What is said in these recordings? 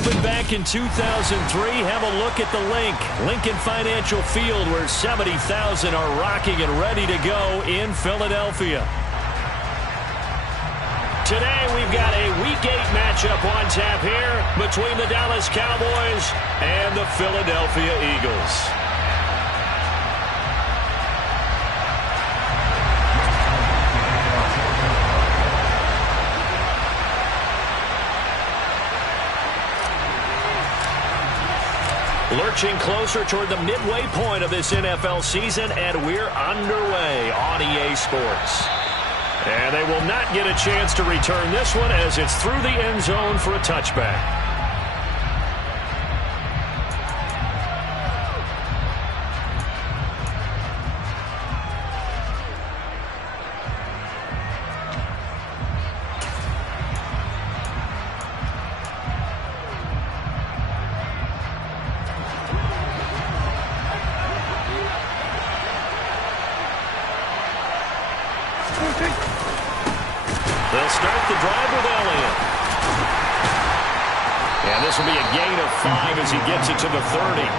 opened back in 2003. Have a look at the Lincoln Financial Field, where 70,000 are rocking and ready to go in Philadelphia. Today we've got a Week 8 matchup on tap here between the Dallas Cowboys and the Philadelphia Eagles. Lurching closer toward the midway point of this NFL season, and we're underway on EA Sports. And they will not get a chance to return this one as it's through the end zone for a touchback. They'll start the drive with Elliott. And this will be a gain of 5 as he gets it to the 30.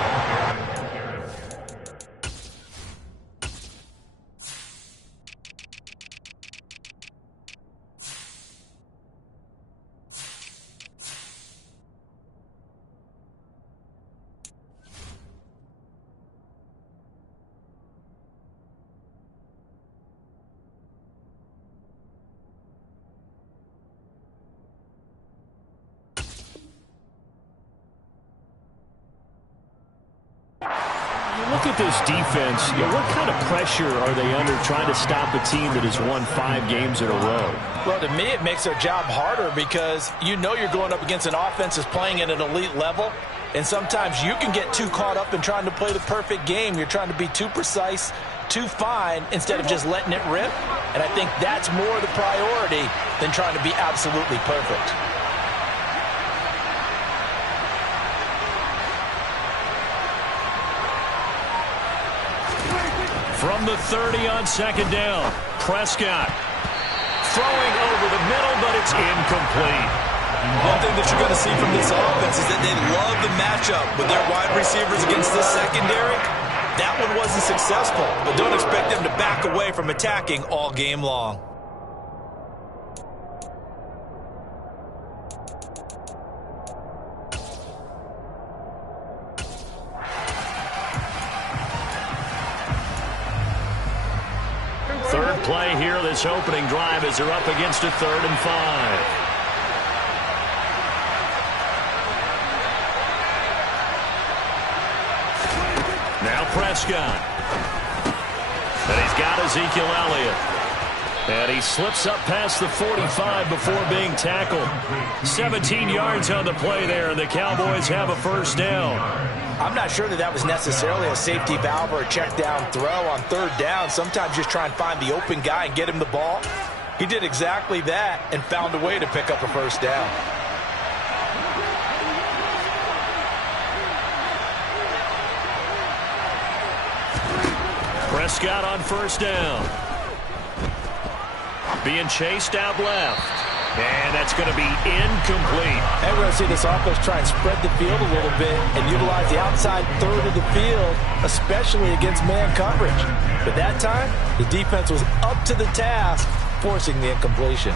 Look at this defense. What kind of pressure are they under trying to stop a team that has won 5 games in a row? Well, to me, it makes their job harder because you know you're going up against an offense that's playing at an elite level, and sometimes you can get too caught up in trying to play the perfect game. You're trying to be too precise, too fine, instead of just letting it rip. And I think that's more the priority than trying to be absolutely perfect. From the 30 on second down, Prescott throwing over the middle, but it's incomplete. One thing that you're going to see from this offense is that they love the matchup with their wide receivers against this secondary. That one wasn't successful, but don't expect them to back away from attacking all game long. Third play here, this opening drive, as they're up against a 3rd and 5. Now Prescott. And he's got Ezekiel Elliott. And he slips up past the 45 before being tackled. 17 yards on the play there, and the Cowboys have a first down. I'm not sure that was necessarily a safety valve or a check down throw on 3rd down. Sometimes just try and find the open guy and get him the ball. He did exactly that and found a way to pick up a first down. Prescott on first down. Being chased out left. And that's going to be incomplete. And we're going to see this offense try and spread the field a little bit and utilize the outside 3rd of the field, especially against man coverage. But that time, the defense was up to the task, forcing the incompletion.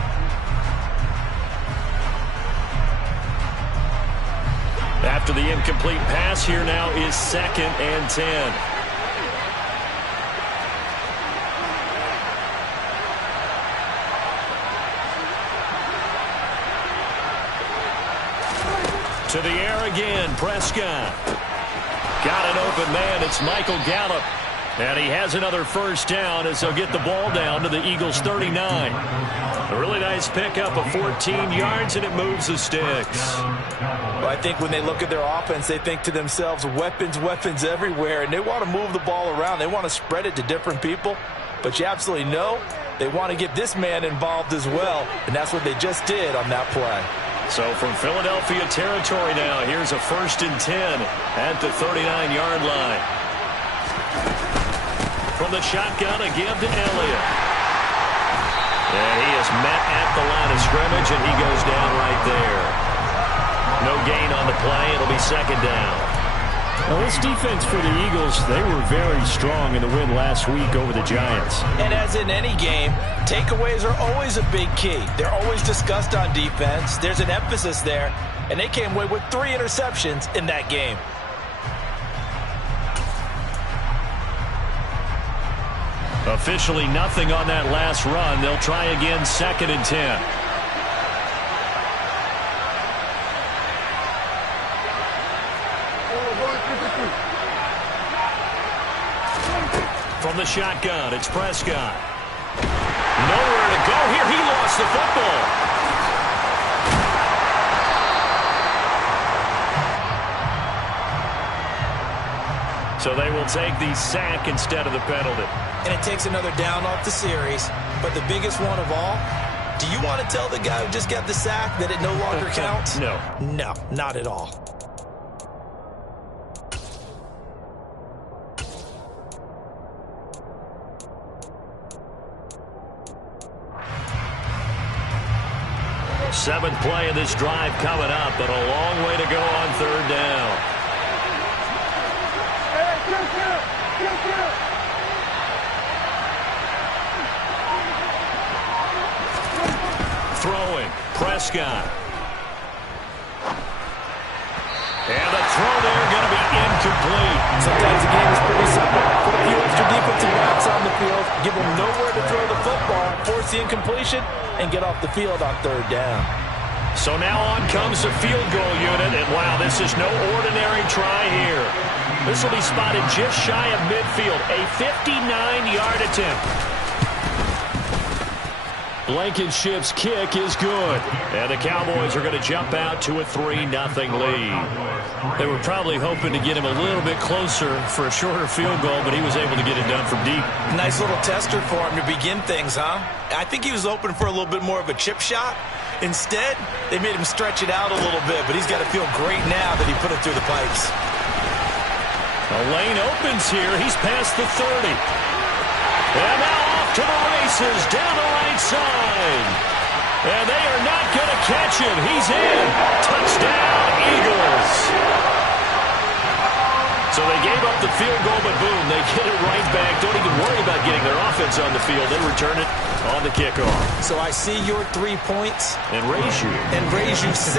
After the incomplete pass, here now is 2nd and 10. To the air again, Prescott. Got an open man, it's Michael Gallup. And he has another first down as they'll get the ball down to the Eagles' 39. A really nice pickup of 14 yards, and it moves the sticks. Well, I think when they look at their offense, they think to themselves, weapons, weapons everywhere, and they want to move the ball around. They want to spread it to different people. But you absolutely know they want to get this man involved as well, and that's what they just did on that play. So from Philadelphia territory now, here's a 1st and 10 at the 39-yard line. From the shotgun, a give to Elliott. And he is met at the line of scrimmage, and he goes down right there. No gain on the play. It'll be second down. Well, this defense for the Eagles, they were very strong in the win last week over the Giants. And as in any game, takeaways are always a big key. They're always discussed on defense. There's an emphasis there, and they came away with 3 interceptions in that game. Officially nothing on that last run. They'll try again, 2nd and 10. From the shotgun, it's Prescott. Nowhere to go here. He lost the football. So they will take the sack instead of the penalty. And it takes another down off the series. But the biggest one of all, do you want to tell the guy who just got the sack that it no longer counts? No. No, not at all. Seventh play of this drive coming up, but a long way to go on 3rd down. Throwing, Prescott. And the throw there going to be incomplete. Sometimes the game is pretty simple. Put a few extra defensive backs on the field, give them nowhere to throw the football, force the incompletion, and get off the field on 3rd down. So now on comes the field goal unit, and wow, this is no ordinary try here. This will be spotted just shy of midfield, a 59-yard attempt. Blankenship's kick is good, and the Cowboys are going to jump out to a 3-0 lead. They were probably hoping to get him a little bit closer for a shorter field goal, but he was able to get it done from deep. Nice little tester for him to begin things, huh? I think he was hoping for a little bit more of a chip shot. Instead, they made him stretch it out a little bit, but he's got to feel great now that he put it through the pipes. The lane opens here. He's past the 30. And now off to the races down the right side. And they are not going to catch him. He's in. Touchdown, Eagles. So they gave up the field goal, but boom, they get it right back. Don't even worry about getting their offense on the field. They return it on the kickoff. So I see your 3 points. And raise you. And raise you 6.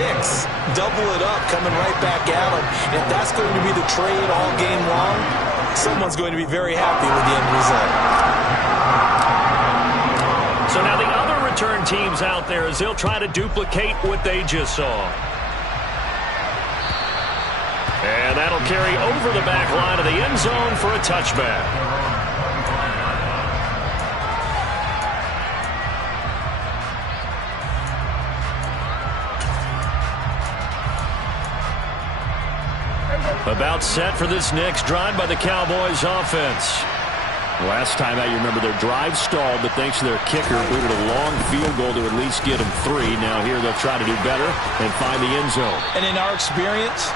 Double it up, coming right back at them. And if that's going to be the trade all game long, someone's going to be very happy with the end result. So now the other return teams out there as they'll try to duplicate what they just saw. And that'll carry over the back line of the end zone for a touchback. About set for this next drive by the Cowboys offense. Last time out, you remember their drive stalled, but thanks to their kicker, booted a long field goal to at least get them 3. Now here they'll try to do better and find the end zone. And in our experience,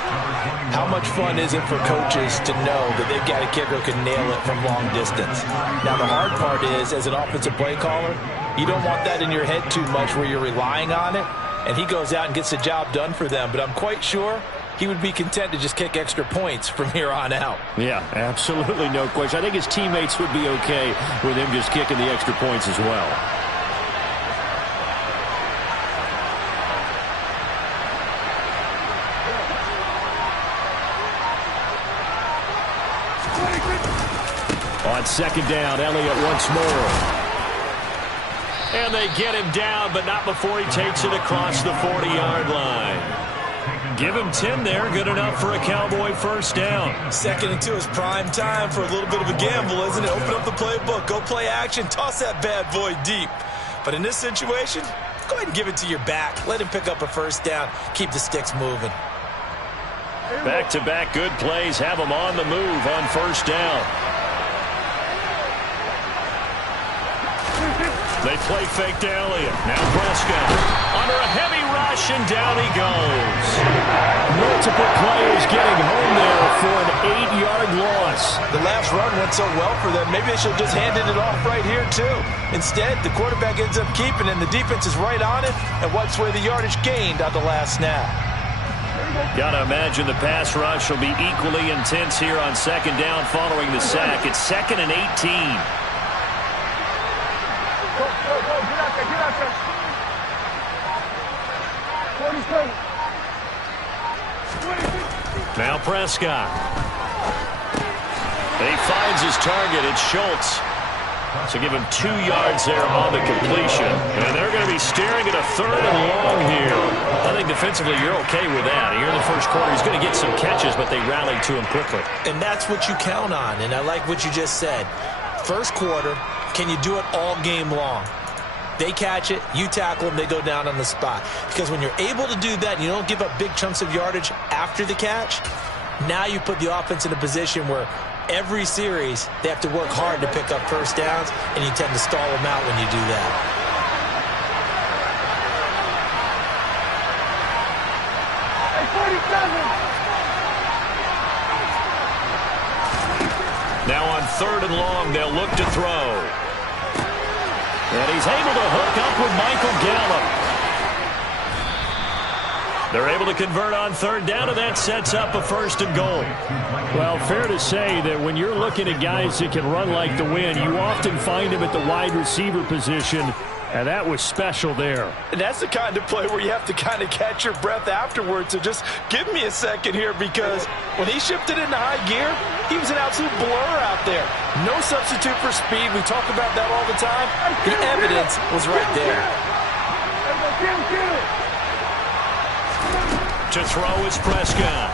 how much fun is it for coaches to know that they've got a kicker who can nail it from long distance? Now the hard part is, as an offensive play caller, you don't want that in your head too much where you're relying on it, and he goes out and gets the job done for them. But I'm quite sure he would be content to just kick extra points from here on out. Yeah, absolutely no question. I think his teammates would be okay with him just kicking the extra points as well. On 2nd down, Elliott once more. And they get him down, but not before he takes it across the 40-yard line. Give him 10 there. Good enough for a Cowboy first down. 2nd and 2 is prime time for a little bit of a gamble, isn't it? Open up the playbook. Go play action. Toss that bad boy deep. But in this situation, go ahead and give it to your back. Let him pick up a first down. Keep the sticks moving. Back-to-back good plays have him on the move on first down. They play fake to Elliott. Now Prescott under a heavy rush, and down he goes. Multiple players getting home there for an 8-yard loss. The last run went so well for them. Maybe they should have just handed it off right here, too. Instead, the quarterback ends up keeping it, and the defense is right on it and wipes away the yardage gained on the last snap. Got to imagine the pass rush will be equally intense here on second down following the sack. It's 2nd and 18. Now Prescott. He finds his target. It's Schultz. So give him 2 yards there on the completion. And they're going to be staring at a 3rd and long here. I think defensively you're okay with that. Here in the first quarter, he's going to get some catches, but they rallied to him quickly. And that's what you count on. And I like what you just said. First quarter, can you do it all game long? They catch it, you tackle them, they go down on the spot. Because when you're able to do that and you don't give up big chunks of yardage after the catch, now you put the offense in a position where every series they have to work hard to pick up first downs, and you tend to stall them out when you do that. Now on 3rd and long, they'll look to throw. And he's able to hook up with Michael Gallup. They're able to convert on 3rd down, and that sets up a 1st and goal. Well, fair to say that when you're looking at guys that can run like the wind, you often find them at the wide receiver position, and that was special there. And that's the kind of play where you have to kind of catch your breath afterwards. So just give me a second here, because when he shifted into high gear, he was an absolute blur out there. No substitute for speed. We talk about that all the time. The evidence was right there. To throw is Prescott.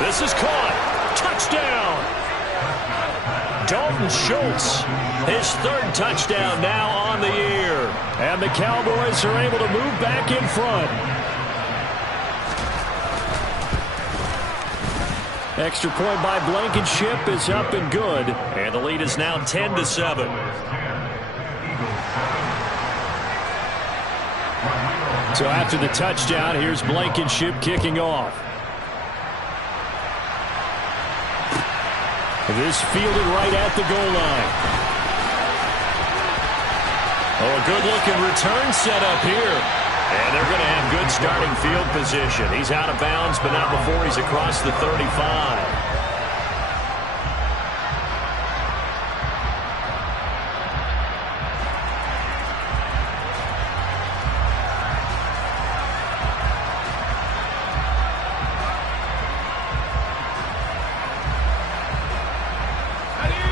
This is caught. Touchdown. Dalton Schultz, his 3rd touchdown now on the year. And the Cowboys are able to move back in front. Extra point by Blankenship is up and good. And the lead is now 10-7. So after the touchdown, here's Blankenship kicking off. This fielded right at the goal line. Oh, a good-looking return set up here. And they're going to have good starting field position. He's out of bounds, but not before he's across the 35.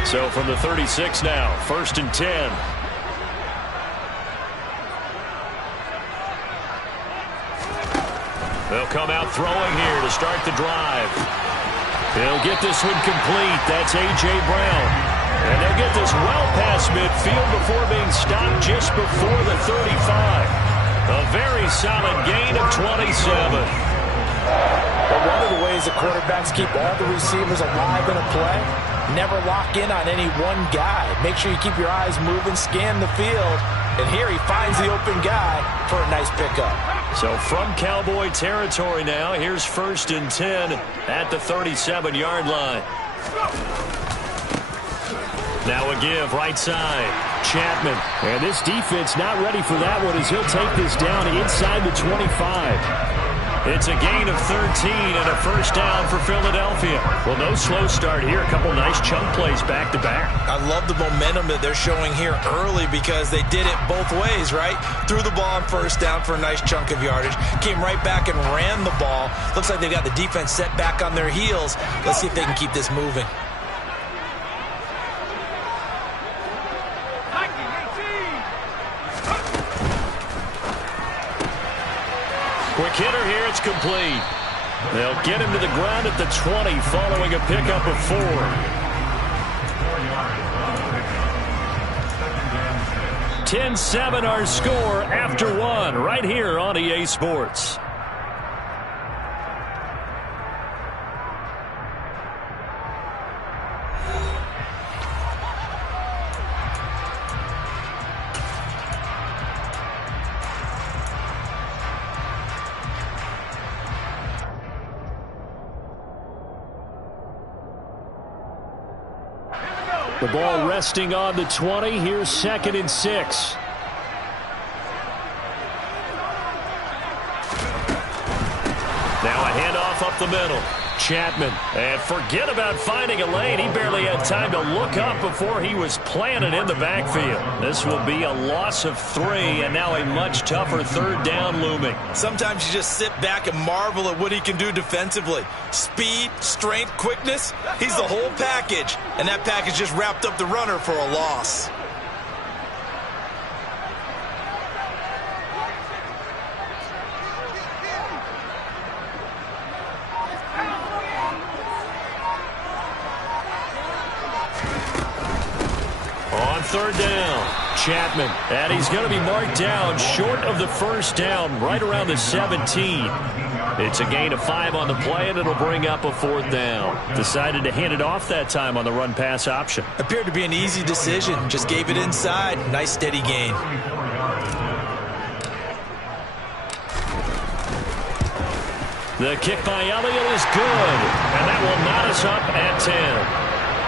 So from the 36 now, 1st and 10. They'll come out throwing here to start the drive. They'll get this one complete. That's A.J. Brown. And they'll get this well past midfield before being stopped just before the 35. A very solid gain of 27. But one of the ways the quarterbacks keep all the receivers alive in a play, never lock in on any one guy. Make sure you keep your eyes moving, scan the field, and here he finds the open guy for a nice pickup. So from Cowboy territory now, here's 1st and 10 at the 37-yard line. Now a give right side. Chapman. And this defense not ready for that one as he'll take this down inside the 25. It's a gain of 13 and a 1st down for Philadelphia. Well, no slow start here. A couple nice chunk plays back-to-back. I love the momentum that they're showing here early because they did it both ways, right? Threw the ball on 1st down for a nice chunk of yardage. Came right back and ran the ball. Looks like they've got the defense set back on their heels. Let's see if they can keep this moving. Quick hitter here, it's complete. They'll get him to the ground at the 20 following a pickup of 4. 10-7 our score after 1 right here on EA Sports. The ball resting on the 20. Here's 2nd and 6. up the middle. Chapman. And forget about finding a lane. He barely had time to look up before he was planted in the backfield. This will be a loss of 3, and now a much tougher third down looming. Sometimes you just sit back and marvel at what he can do defensively. Speed, strength, quickness. He's the whole package, and that package just wrapped up the runner for a loss. On third down, Chapman. And he's going to be marked down short of the first down, right around the 17. It's a gain of 5 on the play, and it'll bring up a 4th down. Decided to hand it off that time on the run-pass option. Appeared to be an easy decision. Just gave it inside. Nice, steady gain. The kick by Elliott is good, and that will knot us up at 10.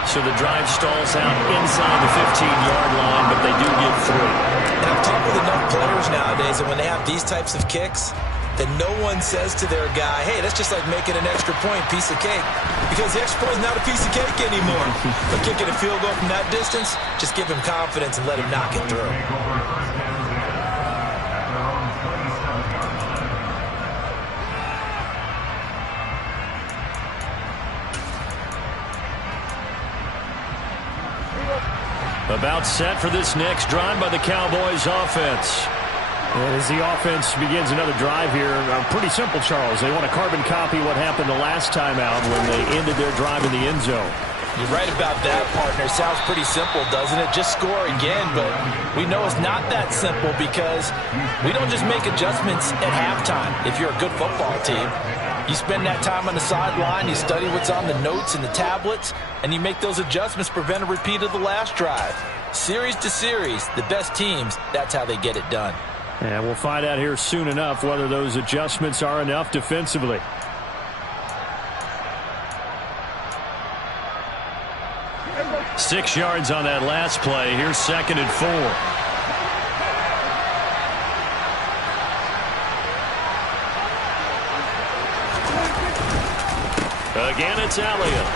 So the drive stalls out inside the 15-yard line, but they do get 3. And I've talked with enough players nowadays that when they have these types of kicks, that no one says to their guy, hey, that's just like making an extra point, piece of cake. Because the extra point is not a piece of cake anymore. But kicking a field goal from that distance, just give him confidence and let him knock it through. About set for this next drive by the Cowboys offense. As the offense begins another drive here, pretty simple, Charles. They want to carbon copy what happened the last time out when they ended their drive in the end zone. You're right about that, partner. Sounds pretty simple, doesn't it? Just score again, but we know it's not that simple because we don't just make adjustments at halftime if you're a good football team. You spend that time on the sideline, you study what's on the notes and the tablets, and you make those adjustments, prevent a repeat of the last drive. Series to series, the best teams, that's how they get it done. And we'll find out here soon enough whether those adjustments are enough defensively. Six yards on that last play. Here's 2nd and 4. Again, it's Elliott.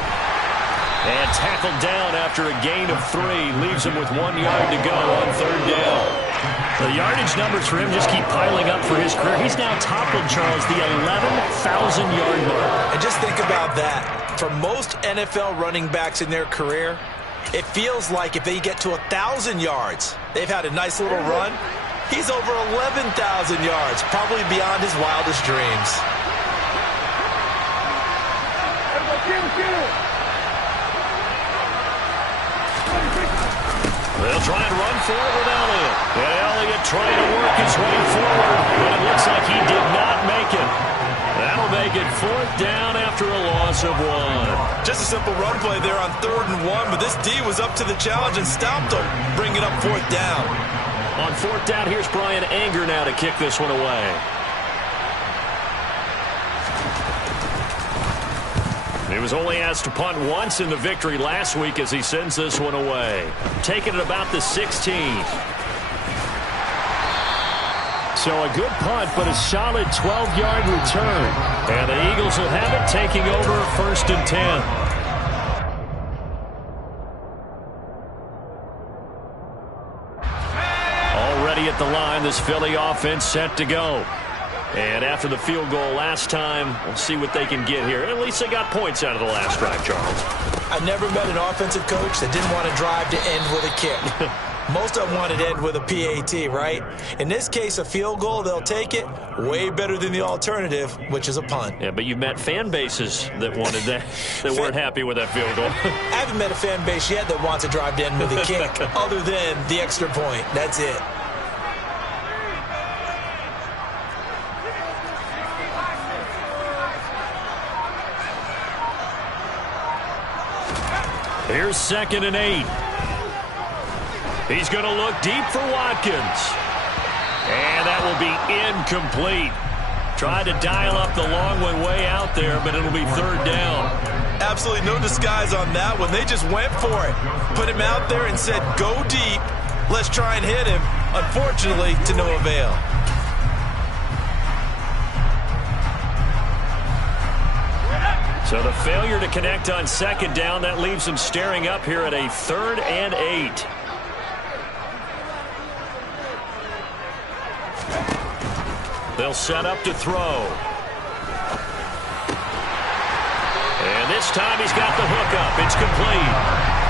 And tackled down after a gain of 3. Leaves him with 1 yard to go on third down. The yardage numbers for him just keep piling up for his career. He's now toppled, Charles, the 11,000-yard mark. And just think about that. For most NFL running backs in their career, it feels like if they get to 1,000 yards, they've had a nice little run. He's over 11,000 yards, probably beyond his wildest dreams. They'll try and run for it with Elliott. And Elliott trying to work his way forward, but it looks like he did not make it. That'll make it 4th down after a loss of 1. Just a simple run play there on 3rd and 1, but this D was up to the challenge and stopped him, bringing up 4th down. On 4th down, here's Brian Anger now to kick this one away. He was only asked to punt once in the victory last week as he sends this one away. Taking it about the 16. So a good punt, but a solid 12-yard return. And the Eagles will have it, taking over 1st and 10. Already at the line, this Philly offense set to go. And after the field goal last time, we'll see what they can get here. At least they got points out of the last drive, Charles. I never met an offensive coach that didn't want to drive to end with a kick. Most of them wanted to end with a PAT, right? In this case, a field goal, they'll take it. Way better than the alternative, which is a punt. Yeah, but you've met fan bases that wanted that, that weren't happy with that field goal. I haven't met a fan base yet that wants to drive to end with a kick, other than the extra point. That's it. Here's 2nd and 8. He's going to look deep for Watkins. And that will be incomplete. Tried to dial up the long one way out there, but it'll be 3rd down. Absolutely no disguise on that one. They just went for it. Put him out there and said, go deep. Let's try and hit him. Unfortunately, to no avail. So the failure to connect on second down, that leaves them staring up here at a 3rd and 8. They'll set up to throw. And this time he's got the hook up. It's complete.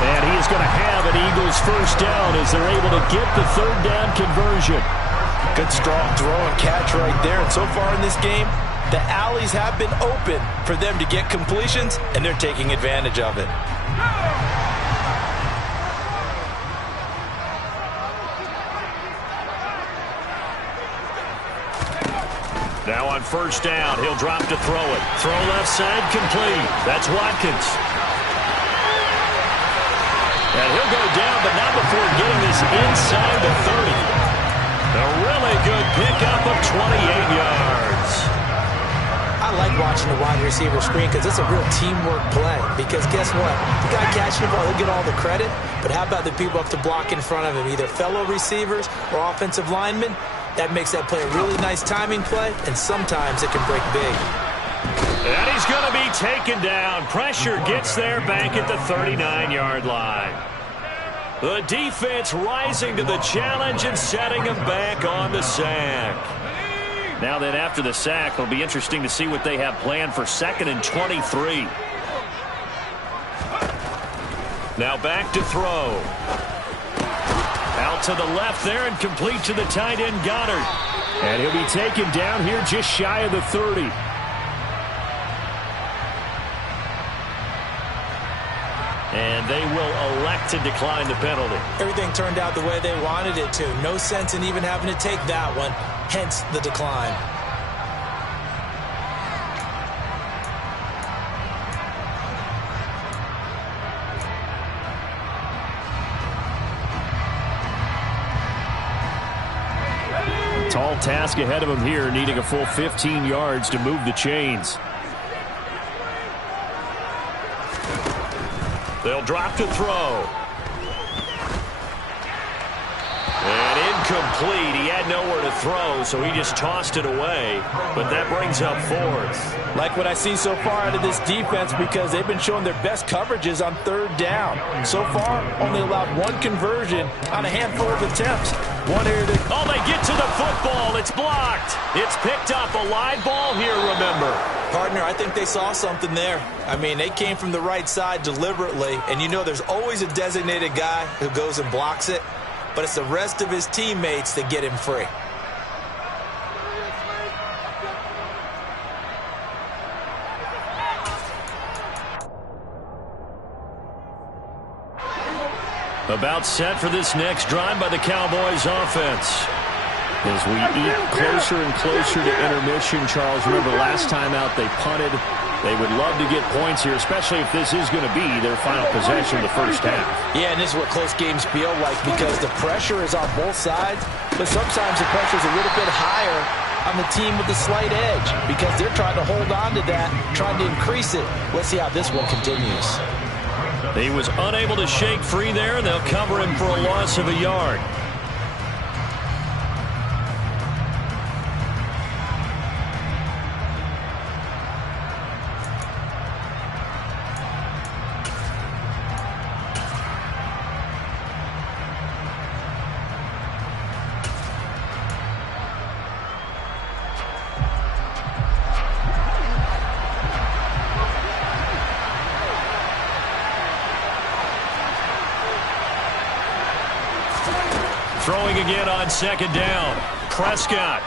And he is going to have an Eagles first down as they're able to get the 3rd down conversion. Good strong throw and catch right there. And so far in this game, the alleys have been open for them to get completions, and they're taking advantage of it. Now on first down, he'll drop to throw it. Throw left side, complete. That's Watkins. And he'll go down, but not before getting this inside the 30. A really good pickup of 28 yards. I like watching the wide receiver screen because it's a real teamwork play. Because guess what? The guy catching the ball, he'll get all the credit. But how about the people up to block in front of him, either fellow receivers or offensive linemen? That makes that play a really nice timing play, and sometimes it can break big. And he's going to be taken down. Pressure gets there back at the 39-yard line. The defense rising to the challenge and setting him back on the sack. Now then, after the sack, it'll be interesting to see what they have planned for 2nd and 23. Now back to throw. Out to the left there and complete to the tight end, Goddard. And he'll be taken down here just shy of the 30. And they will elect to decline the penalty. Everything turned out the way they wanted it to. No sense in even having to take that one, hence the decline. Tall task ahead of him here, needing a full 15 yards to move the chains. They'll drop to throw. And incomplete. He had nowhere to throw, so he just tossed it away. But that brings up 4th. Like what I see so far out of this defense, because they've been showing their best coverages on 3rd down. So far, only allowed 1 conversion on a handful of attempts. One area that... Oh, they get to the football. It's blocked. It's picked up. A live ball here, remember. Partner, I think they saw something there. I mean, they came from the right side deliberately, and you know there's always a designated guy who goes and blocks it, but it's the rest of his teammates that get him free. About set for this next drive by the Cowboys offense. As we eat closer and closer to intermission, Charles, remember last time out they punted. They would love to get points here, especially if this is going to be their final possession of the first half. Yeah, and this is what close games feel like because the pressure is on both sides, but sometimes the pressure is a little bit higher on the team with the slight edge because they're trying to hold on to that, trying to increase it. Let's see how this one continues. He was unable to shake free there, and they'll cover him for a loss of a yard. Throwing again on 2nd down. Prescott.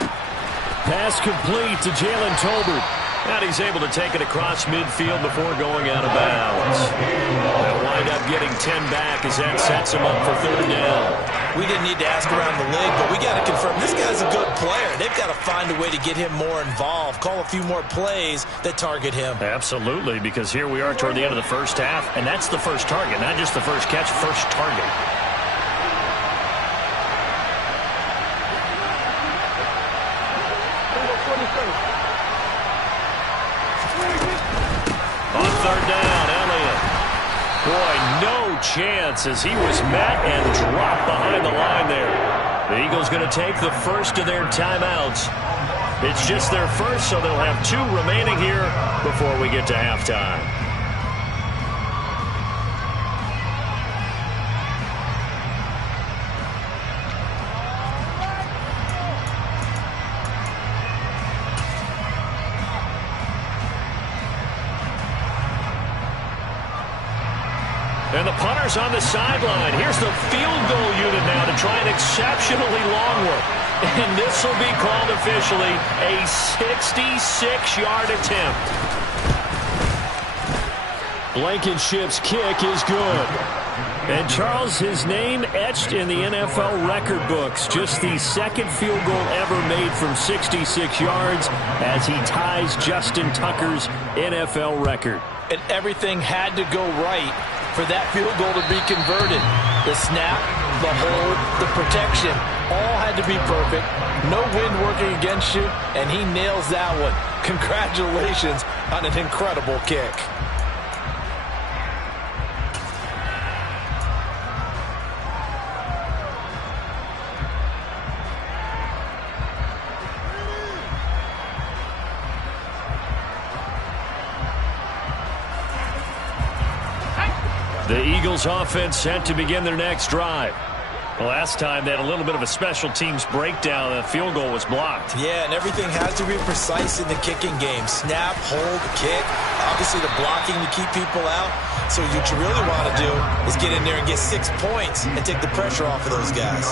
Pass complete to Jalen Tolbert. And he's able to take it across midfield before going out of bounds. They'll wind up getting 10 back as that sets him up for 3rd down. We didn't need to ask around the league, but we got to confirm this guy's a good player. They've got to find a way to get him more involved, call a few more plays that target him. Absolutely, because here we are toward the end of the first half, and that's the first target, not just the first catch, first target. On 3rd down, Elliott. Boy, no chance as he was met and dropped behind the line there. The Eagles going to take the first of their timeouts. It's just their first, so they'll have 2 remaining here before we get to halftime. And the punter's on the sideline. Here's the field goal unit now to try an exceptionally long one. And this will be called officially a 66-yard attempt. Blankenship's kick is good. And Charles, his name etched in the NFL record books. Just the second field goal ever made from 66 yards as he ties Justin Tucker's NFL record. And everything had to go right for that field goal to be converted. The snap, the hold, the protection, all had to be perfect. No wind working against you, and he nails that one. Congratulations on an incredible kick. The Eagles offense set to begin their next drive. The last time they had a little bit of a special teams breakdown. The field goal was blocked. Yeah, and everything has to be precise in the kicking game. Snap, hold, kick, obviously the blocking to keep people out. So what you really want to do is get in there and get 6 points and take the pressure off of those guys.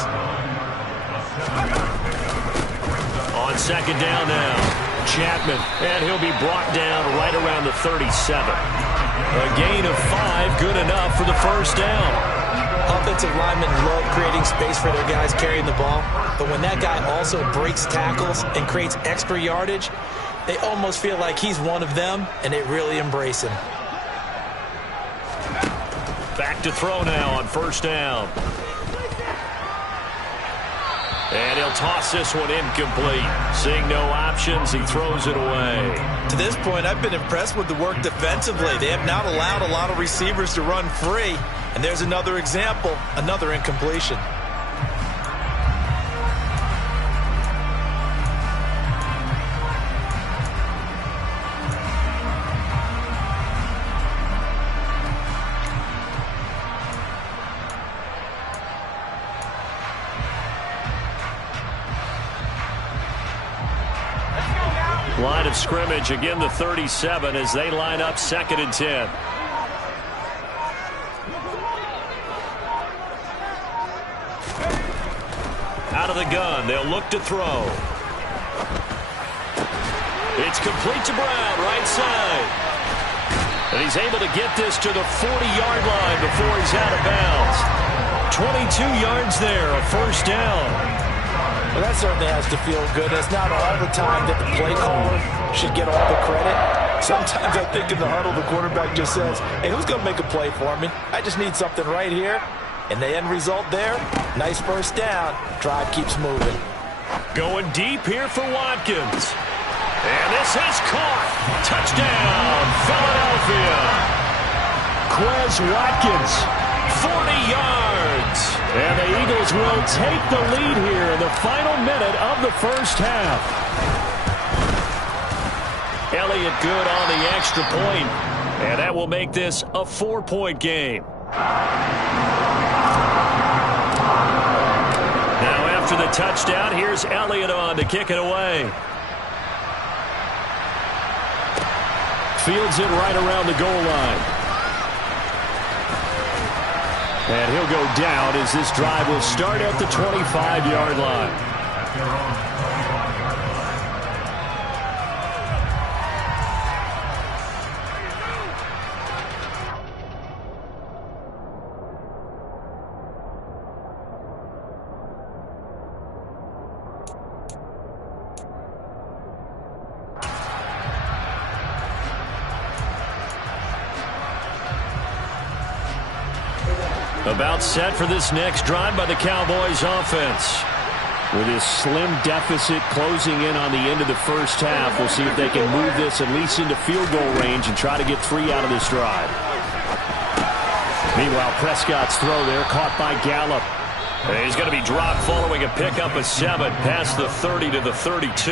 On second down now, Chapman, and he'll be brought down right around the 37. A gain of 5, good enough for the first down. Offensive linemen love creating space for their guys carrying the ball, but when that guy also breaks tackles and creates extra yardage, they almost feel like he's one of them, and they really embrace him. Back to throw now on first down. And he'll toss this one incomplete. Seeing no options, he throws it away. To this point, I've been impressed with the work defensively. They have not allowed a lot of receivers to run free. And there's another example, another incompletion. Line of scrimmage, again the 37 as they line up 2nd and 10. Out of the gun, they'll look to throw. It's complete to Brown, right side. And he's able to get this to the 40-yard line before he's out of bounds. 22 yards there, a first down. Well, that certainly has to feel good. It's not all the time that the play caller should get all the credit. Sometimes I think in the huddle, the quarterback just says, hey, who's going to make a play for me? I just need something right here. And the end result there, nice first down. Drive keeps moving. Going deep here for Watkins. And this is caught. Touchdown, Philadelphia. Quez Watkins, 40 yards. And the Eagles will take the lead here in the final minute of the first half. Elliott good on the extra point, and that will make this a 4-point game. Now after the touchdown, here's Elliott on to kick it away. Fields it right around the goal line. And he'll go down as this drive will start at the 25-yard line. About set for this next drive by the Cowboys offense. With his slim deficit closing in on the end of the first half, we'll see if they can move this at least into field goal range and try to get 3 out of this drive. Meanwhile, Prescott's throw there caught by Gallup. And he's going to be dropped following a pickup of 7 past the 30 to the 32.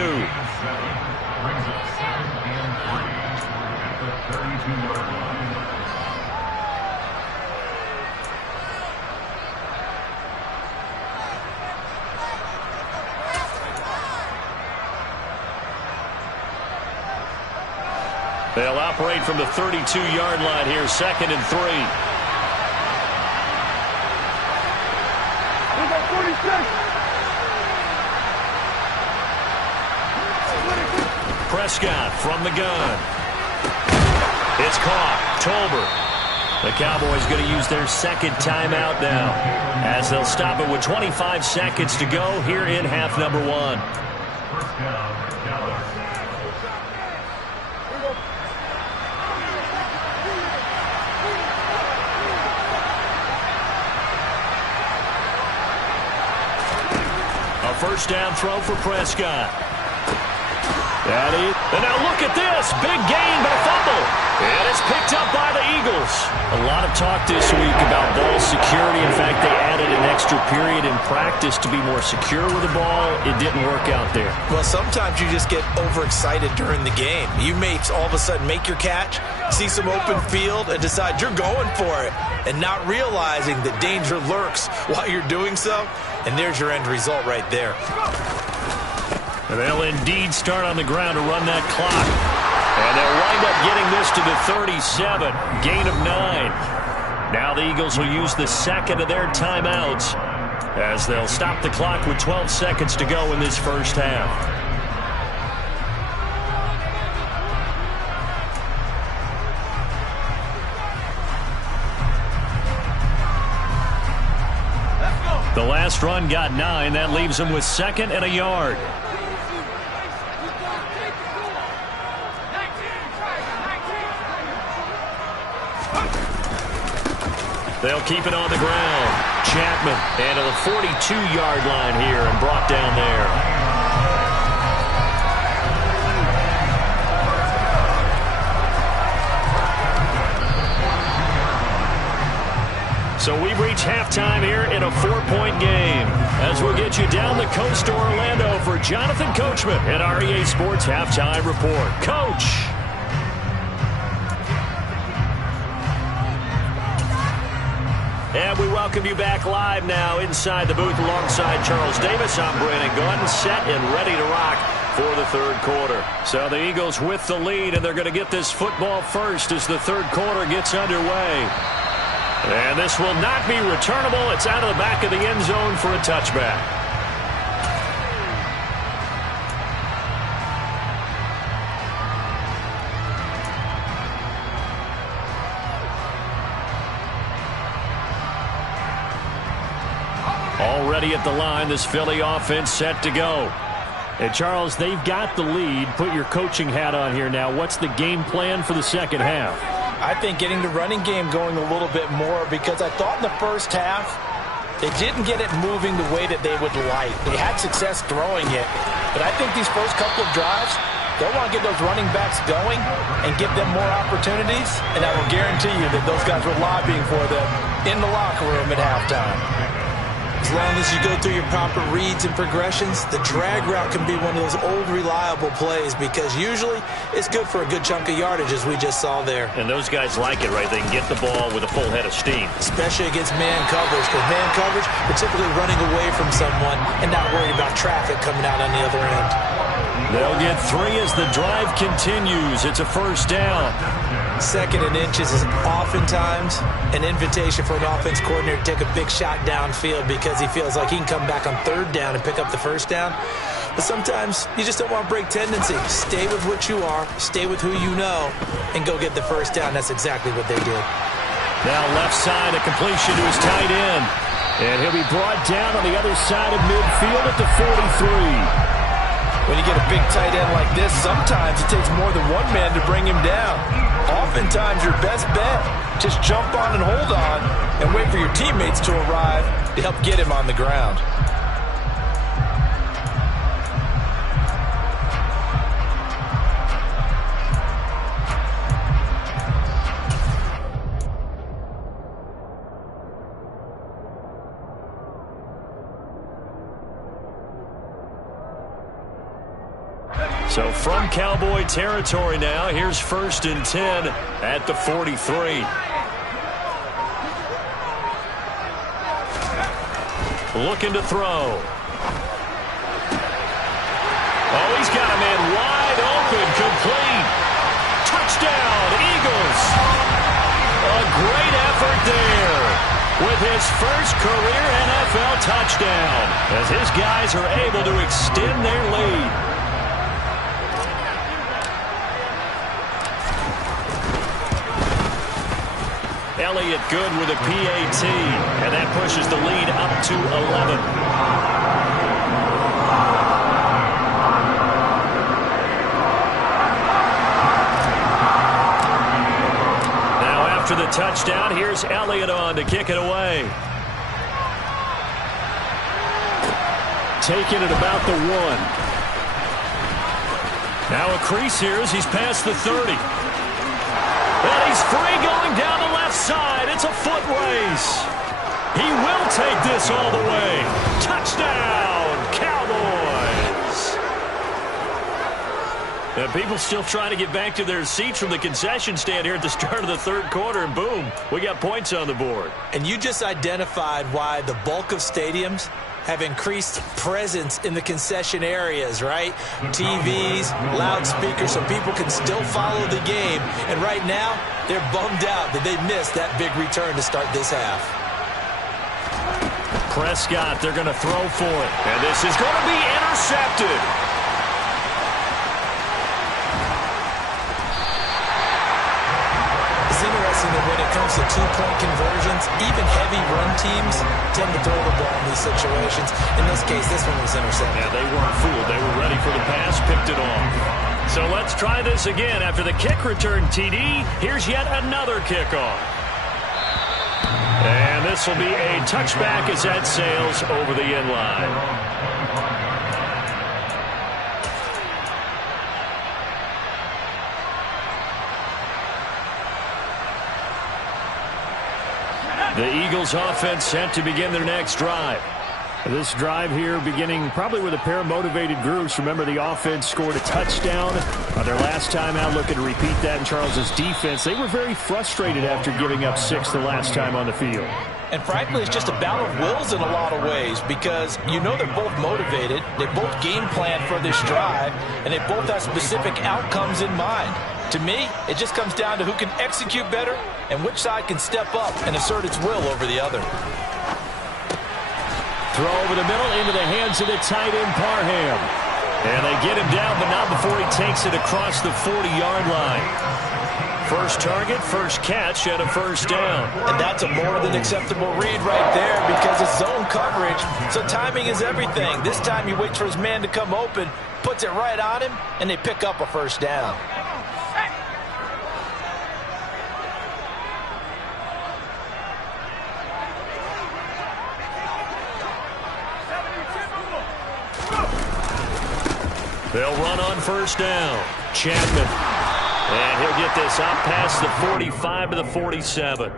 They'll operate from the 32-yard line here, 2nd and 3. Prescott from the gun. It's caught. Tolbert. The Cowboys going to use their 2nd timeout now as they'll stop it with 25 seconds to go here in half number 1. First down throw for Prescott. And now look at this. Big gain, but a fumble. And it's picked up by the Eagles. A lot of talk this week about ball security. In fact, they added an extra period in practice to be more secure with the ball. It didn't work out there. Well, sometimes you just get overexcited during the game. You may all of a sudden make your catch, see some open field, and decide you're going for it, and not realizing that danger lurks while you're doing so. And there's your end result right there. And they'll indeed start on the ground to run that clock. And they'll wind up getting this to the 37. Gain of 9. Now the Eagles will use the 2nd of their timeouts as they'll stop the clock with 12 seconds to go in this first half. The last run got 9. That leaves them with 2nd and a yard. They'll keep it on the ground. Chapman and to the 42-yard line here and brought down there. So we've reached halftime here in a 4-point game. As we'll get you down the coast to Orlando for Jonathan Coachman at REA Sports Halftime Report. Coach. And we welcome you back live now inside the booth alongside Charles Davis. I'm Brandon Gunn, set and ready to rock for the 3rd quarter. So the Eagles with the lead, and they're going to get this football first as the 3rd quarter gets underway. And this will not be returnable. It's out of the back of the end zone for a touchback. Already at the line, this Philly offense set to go. And Charles, they've got the lead. Put your coaching hat on here now. What's the game plan for the 2nd half? I think getting the running game going a little bit more, because I thought in the first half they didn't get it moving the way that they would like. They had success throwing it, but I think these first couple of drives, they'll want to get those running backs going and give them more opportunities, and I will guarantee you that those guys were lobbying for them in the locker room at halftime. As long as you go through your proper reads and progressions, the drag route can be one of those old reliable plays, because usually it's good for a good chunk of yardage, as we just saw there. And those guys like it, right? They can get the ball with a full head of steam. Especially against man coverage, because man coverage, they're typically running away from someone and not worried about traffic coming out on the other end. They'll get 3 as the drive continues. It's a first down. 2nd and inches is oftentimes an invitation for an offense coordinator to take a big shot downfield, because he feels like he can come back on 3rd down and pick up the first down. But sometimes you just don't want to break tendency. Stay with what you are, stay with who you know, and go get the first down. That's exactly what they did. Now left side, a completion to his tight end. And he'll be brought down on the other side of midfield at the 43. When you get a big tight end like this, sometimes it takes more than one man to bring him down. Oftentimes, your best bet, just jump on and hold on and wait for your teammates to arrive to help get him on the ground. So from Cowboy territory now, here's 1st and 10 at the 43. Looking to throw. Oh, he's got a man wide open, complete. Touchdown, Eagles. A great effort there with his first career NFL touchdown as his guys are able to extend their lead. Elliott good with a PAT, and that pushes the lead up to 11. Now after the touchdown, here's Elliott on to kick it away. Taking it about the 1. Now a crease here as he's past the 30. And he's free going down the left side. It's a foot race. He will take this all the way. Touchdown, Cowboys. And people still trying to get back to their seats from the concession stand here at the start of the 3rd quarter. And boom, we got points on the board. And you just identified why the bulk of stadiums have increased presence in the concession areas, right? TVs, loudspeakers, so people can still follow the game. And right now, they're bummed out that they missed that big return to start this half. Prescott, they're going to throw for it. And this is going to be intercepted. It's interesting that when it comes to two-point conversions, even heavy run teams tend to throw the ball in these situations. In this case, this one was intercepted. Yeah, they weren't fooled. They were ready for the pass, picked it off. So let's try this again. After the kick return TD, here's yet another kickoff. And this will be a touchback as that sails over the end line. The Eagles offense set to begin their next drive. This drive here beginning probably with a pair of motivated groups. Remember, the offense scored a touchdown on their last time out, looking to repeat that in Charles's defense. They were very frustrated after giving up 6 the last time on the field. And frankly, it's just a battle of wills in a lot of ways because you know they're both motivated, they both game plan for this drive, and they both have specific outcomes in mind. To me, it just comes down to who can execute better and which side can step up and assert its will over the other. Throw over the middle into the hands of the tight end, Parham. And they get him down, but not before he takes it across the 40-yard line. First target, first catch, and a first down. And that's a more than acceptable read right there because it's zone coverage, so timing is everything. This time he waits for his man to come open, puts it right on him, and they pick up a first down. They'll run on first down. Chapman. And he'll get this out past the 45 to the 47.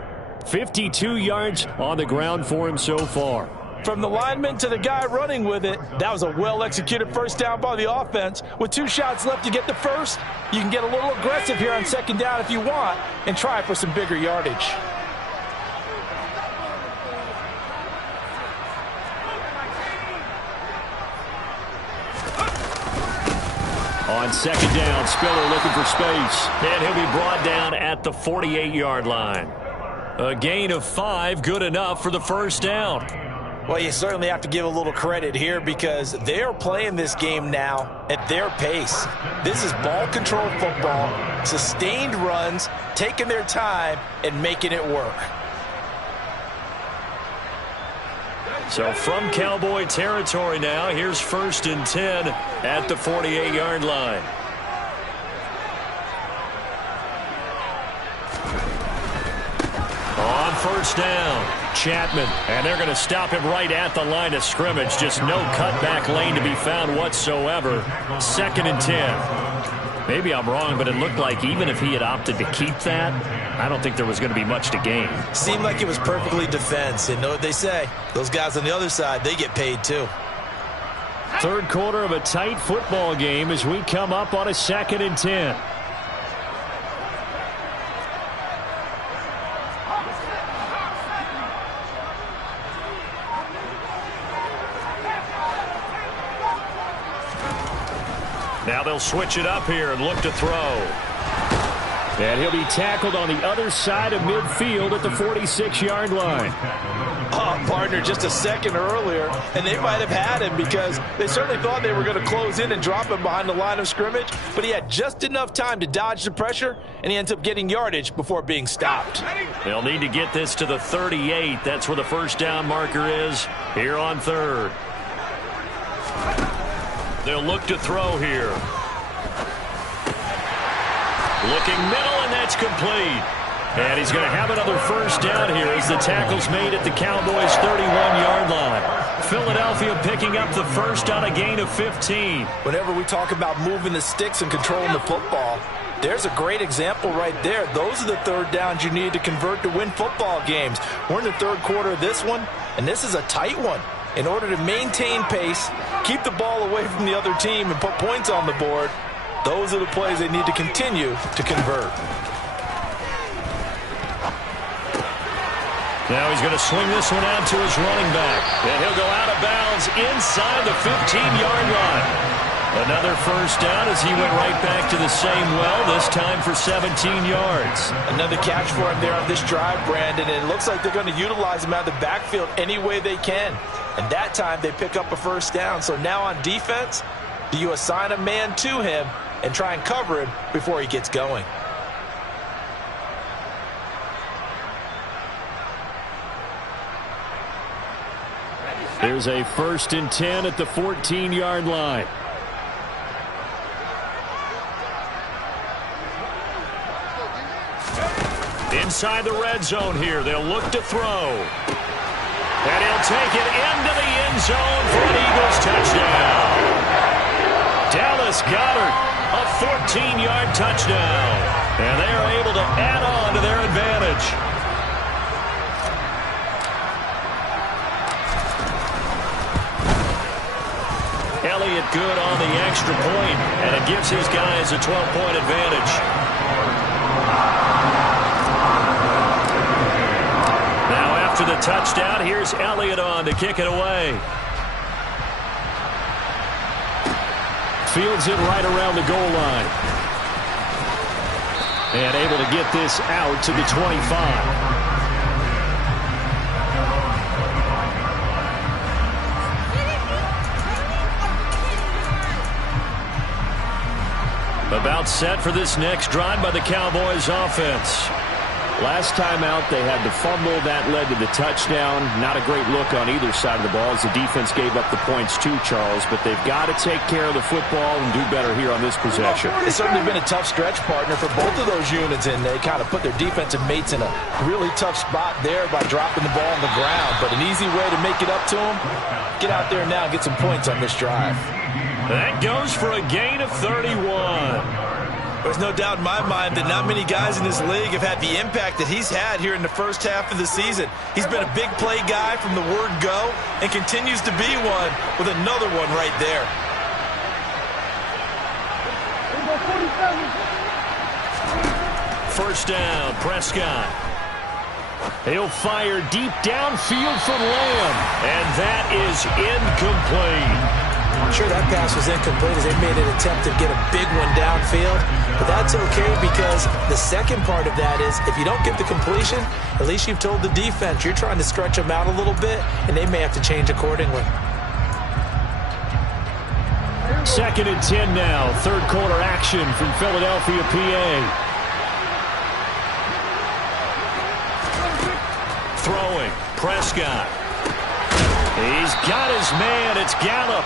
52 yards on the ground for him so far. From the lineman to the guy running with it, that was a well-executed first down by the offense. With 2 shots left to get the first, you can get a little aggressive here on second down if you want and try for some bigger yardage. On second down, Spiller looking for space. And he'll be brought down at the 48-yard line. A gain of 5, good enough for the first down. Well, you certainly have to give a little credit here because they're playing this game now at their pace. This is ball control football, sustained runs, taking their time, and making it work. So from Cowboy territory now, here's 1st and 10 at the 48-yard line. On first down, Chapman. And they're going to stop him right at the line of scrimmage. Just no cutback lane to be found whatsoever. 2nd and 10. Maybe I'm wrong, but it looked like even if he had opted to keep that, I don't think there was going to be much to gain. Seemed like it was perfectly defense. And know what they say? Those guys on the other side, they get paid too. Third quarter of a tight football game as we come up on a 2nd and 10. Now they'll switch it up here and look to throw. And he'll be tackled on the other side of midfield at the 46-yard line. Oh, partner, just a second earlier, and they might have had him because they certainly thought they were going to close in and drop him behind the line of scrimmage, but he had just enough time to dodge the pressure, and he ends up getting yardage before being stopped. They'll need to get this to the 38. That's where the first down marker is here on 3rd. They'll look to throw here. Looking middle, and that's complete. And he's going to have another first down here as the tackle's made at the Cowboys' 31-yard line. Philadelphia picking up the first on a gain of 15. Whenever we talk about moving the sticks and controlling the football, there's a great example right there. Those are the third downs you need to convert to win football games. We're in the third quarter of this one, and this is a tight one. In order to maintain pace, keep the ball away from the other team, and put points on the board, those are the plays they need to continue to convert. Now he's going to swing this one out to his running back. And he'll go out of bounds inside the 15-yard line. Another first down as he went right back to the same well, this time for 17 yards. Another catch for him there on this drive, Brandon, and it looks like they're going to utilize him out of the backfield any way they can. And that time they pick up a first down. So now on defense, do you assign a man to him and try and cover him before he gets going? There's a 1st and 10 at the 14-yard line. Inside the red zone here, they'll look to throw. And he'll take it into the end zone for an Eagles touchdown. Dallas Goedert, a 14-yard touchdown. And they are able to add on to their advantage. Elliott good on the extra point, and it gives his guys a 12-point advantage. Now after the touchdown, here's Elliott on to kick it away. Fields it right around the goal line. And able to get this out to the 25. About set for this next drive by the Cowboys offense. Last time out, they had the fumble. That led to the touchdown. Not a great look on either side of the ball as the defense gave up the points too, Charles. But they've got to take care of the football and do better here on this possession. It's certainly been a tough stretch, partner, for both of those units, and they kind of put their defensive mates in a really tough spot there by dropping the ball on the ground. But an easy way to make it up to them, get out there now and get some points on this drive. That goes for a gain of 31. There's no doubt in my mind that not many guys in this league have had the impact that he's had here in the first half of the season. He's been a big play guy from the word go and continues to be one with another one right there. First down, Prescott. He'll fire deep downfield for Lamb, and that is incomplete. I'm sure that pass was incomplete as they made an attempt to get a big one downfield. But that's okay because the second part of that is if you don't get the completion, at least you've told the defense you're trying to stretch them out a little bit, and they may have to change accordingly. 2nd and 10 now. Third quarter action from Philadelphia, PA. Throwing, Prescott. He's got his man. It's Gallup.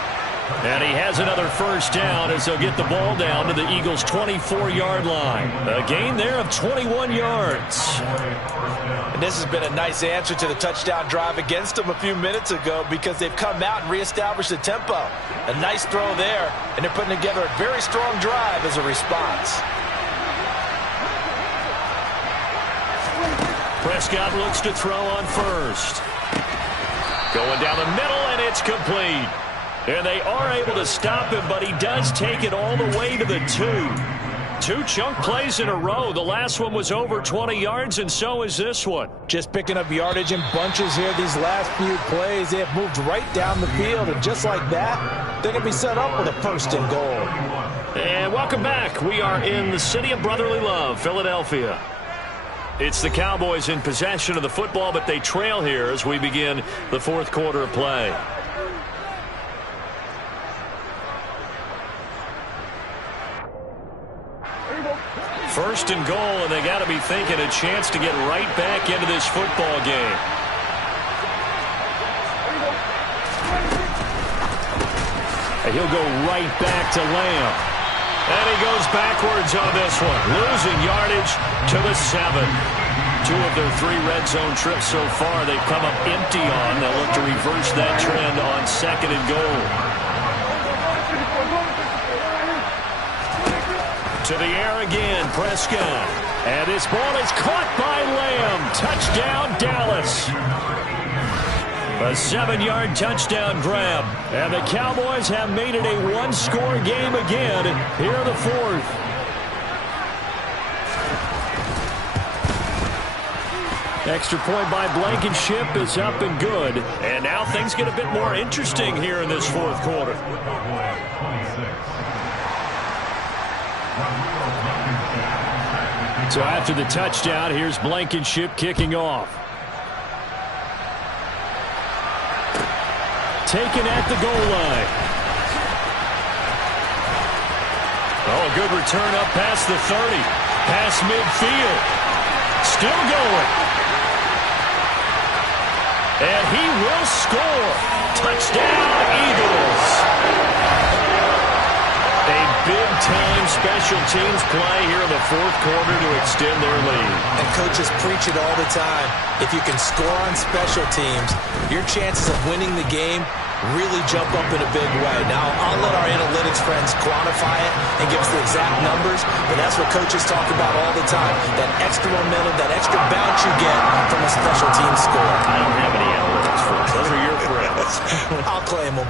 And he has another first down as they'll get the ball down to the Eagles' 24-yard line. A gain there of 21 yards. And this has been a nice answer to the touchdown drive against them a few minutes ago because they've come out and reestablished the tempo. A nice throw there, and they're putting together a very strong drive as a response. Prescott looks to throw on first. Going down the middle, and it's complete. And they are able to stop him, but he does take it all the way to the 2. 2 chunk plays in a row. The last one was over 20 yards, and so is this one. Just picking up yardage in bunches here. These last few plays, they have moved right down the field, and just like that, they're going to be set up with a 1st and goal. And welcome back. We are in the city of brotherly love, Philadelphia. It's the Cowboys in possession of the football, but they trail here as we begin the 4th quarter of play. First and goal, and they got to be thinking a chance to get right back into this football game. And he'll go right back to Lamb. And he goes backwards on this one, losing yardage to the 7. 2 of their 3 red zone trips so far they've come up empty on. They'll look to reverse that trend on 2nd and goal. To the air again, Prescott. And this ball is caught by Lamb. Touchdown, Dallas. A 7-yard touchdown grab. And the Cowboys have made it a 1-score game again here in the 4th. Extra point by Blankenship is up and good. And now things get a bit more interesting here in this 4th quarter. So after the touchdown, here's Blankenship kicking off. Taken at the goal line. Oh, a good return up past the 30. Past midfield. Still going. And he will score. Touchdown, Eagles. A big-time special teams play here in the 4th quarter to extend their lead. And coaches preach it all the time. If you can score on special teams, your chances of winning the game really jump up in a big way. Now, I'll let our analytics friends quantify it and give us the exact numbers, but that's what coaches talk about all the time. That extra momentum, that extra bounce you get from a special team score. I don't have any analytics friends. Those are your friends. I'll claim them.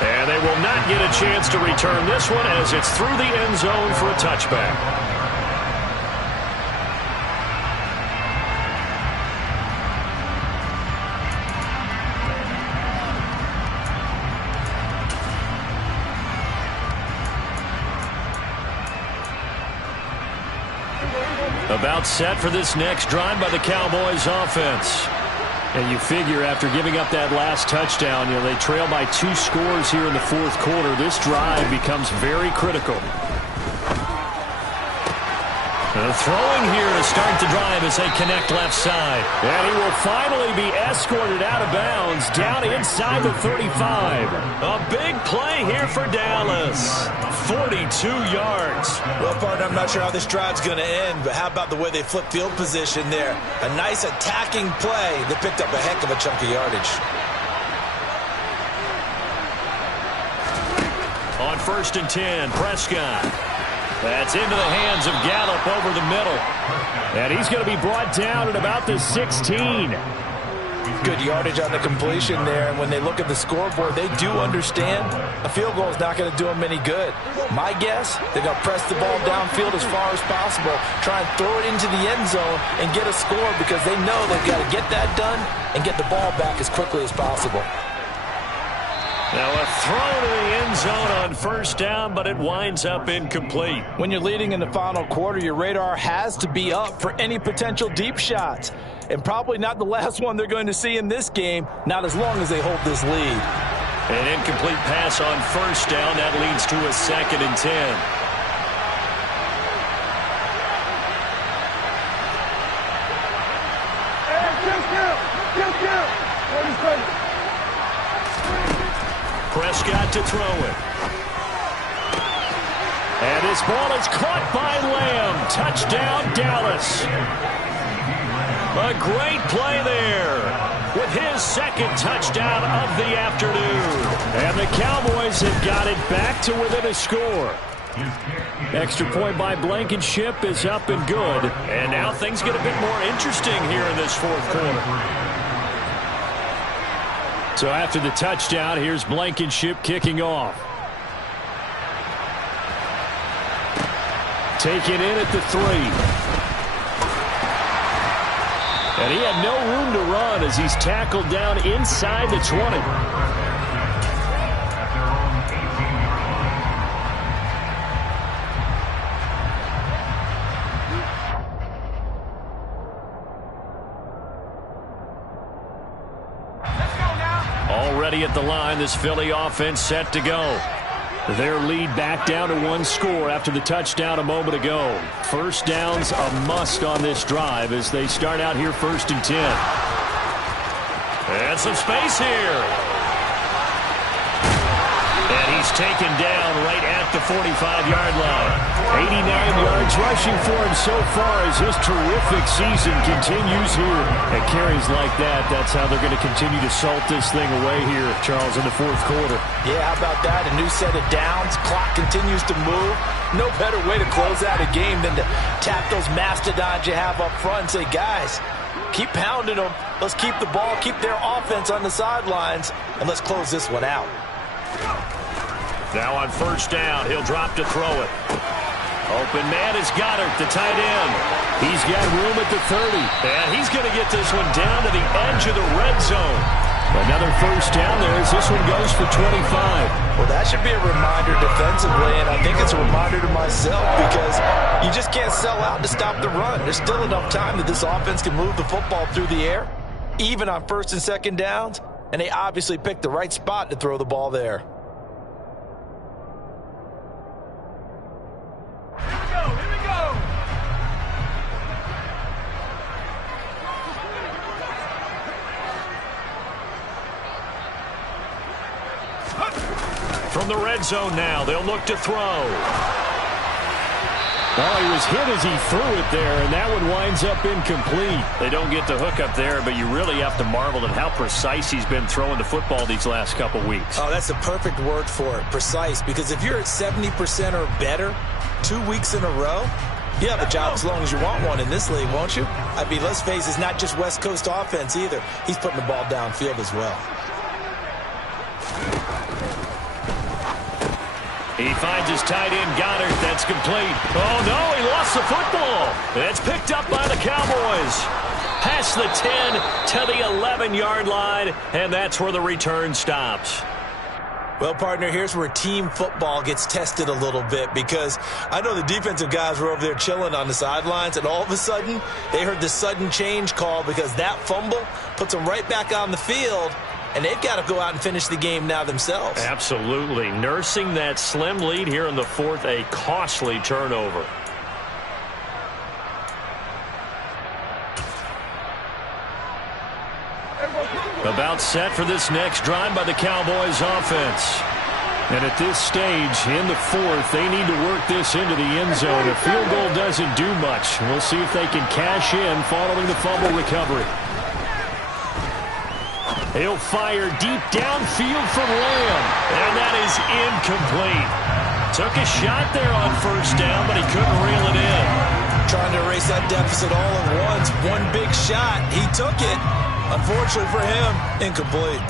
And they will not get a chance to return this one as it's through the end zone for a touchback. About set for this next drive by the Cowboys offense. And you figure after giving up that last touchdown, they trail by 2 scores here in the 4th quarter. This drive becomes very critical. Throwing here to start the drive as they connect left side. And he will finally be escorted out of bounds down inside the 35. A big play here for Dallas. 42 yards. Well, partner, I'm not sure how this drive's going to end, but how about the way they flip field position there? A nice attacking play that picked up a heck of a chunk of yardage. On 1st and 10, Prescott. That's into the hands of Gallup over the middle. And he's going to be brought down at about the 16. Good yardage on the completion there, and when they look at the scoreboard, they do understand a field goal is not going to do them any good. My guess, they're going to press the ball downfield as far as possible, try and throw it into the end zone and get a score because they know they've got to get that done and get the ball back as quickly as possible. Now a throw to the end zone on 1st down, but it winds up incomplete. When you're leading in the final quarter, your radar has to be up for any potential deep shots. And probably not the last one they're going to see in this game, not as long as they hold this lead. An incomplete pass on 1st down. That leads to a 2nd and 10. Prescott to throw it. And this ball is caught by Lamb. Touchdown, Dallas. A great play there with his 2nd touchdown of the afternoon. And the Cowboys have got it back to within a score. Extra point by Blankenship is up and good. And now things get a bit more interesting here in this 4th quarter. So after the touchdown, here's Blankenship kicking off. Taken in at the 3. And he had no room to run as he's tackled down inside the 20. Already at the line, this Philly offense set to go. Their lead back down to 1 score after the touchdown a moment ago. First down's a must on this drive as they start out here 1st and 10. And some space here. And he's taken down right at the 45-yard line. 89 yards rushing for him so far as his terrific season continues here. At carries like that, that's how they're going to continue to salt this thing away here, Charles, in the 4th quarter. Yeah, how about that? A new set of downs. Clock continues to move. No better way to close out a game than to tap those mastodons you have up front and say, guys, keep pounding them. Let's keep the ball, keep their offense on the sidelines, and let's close this one out. Now on 1st down, he'll drop to throw it. Open man is Goddard, the tight end. He's got room at the 30. And he's going to get this one down to the edge of the red zone. Another 1st down there as this one goes for 25. Well, that should be a reminder defensively, and I think it's a reminder to myself because you just can't sell out to stop the run. There's still enough time that this offense can move the football through the air, even on 1st and 2nd downs, and they obviously picked the right spot to throw the ball there. From the red zone now, they'll look to throw. Well, he was hit as he threw it there, and that one winds up incomplete. They don't get the hook up there, but you really have to marvel at how precise he's been throwing the football these last couple weeks. Oh, that's a perfect word for it, precise, because if you're at 70% or better 2 weeks in a row, you have a job as long as you want one in this league, won't you? I mean, let's face it, it's not just West Coast offense either. He's putting the ball downfield as well. He finds his tight end, Goddard. That's complete. Oh, no, he lost the football. It's picked up by the Cowboys. Past the 10 to the 11-yard line, and that's where the return stops. Well, partner, here's where team football gets tested a little bit because I know the defensive guys were over there chilling on the sidelines, and all of a sudden they heard the sudden change call because that fumble puts them right back on the field. And they've got to go out and finish the game now themselves. Absolutely. Nursing that slim lead here in the 4th, a costly turnover. About set for this next drive by the Cowboys offense. And at this stage, in the 4th, they need to work this into the end zone. A field goal doesn't do much. We'll see if they can cash in following the fumble recovery. He'll fire deep downfield from Lamb. And that is incomplete. Took a shot there on 1st down, but he couldn't reel it in. Trying to erase that deficit all at once. One big shot. He took it. Unfortunately for him, incomplete.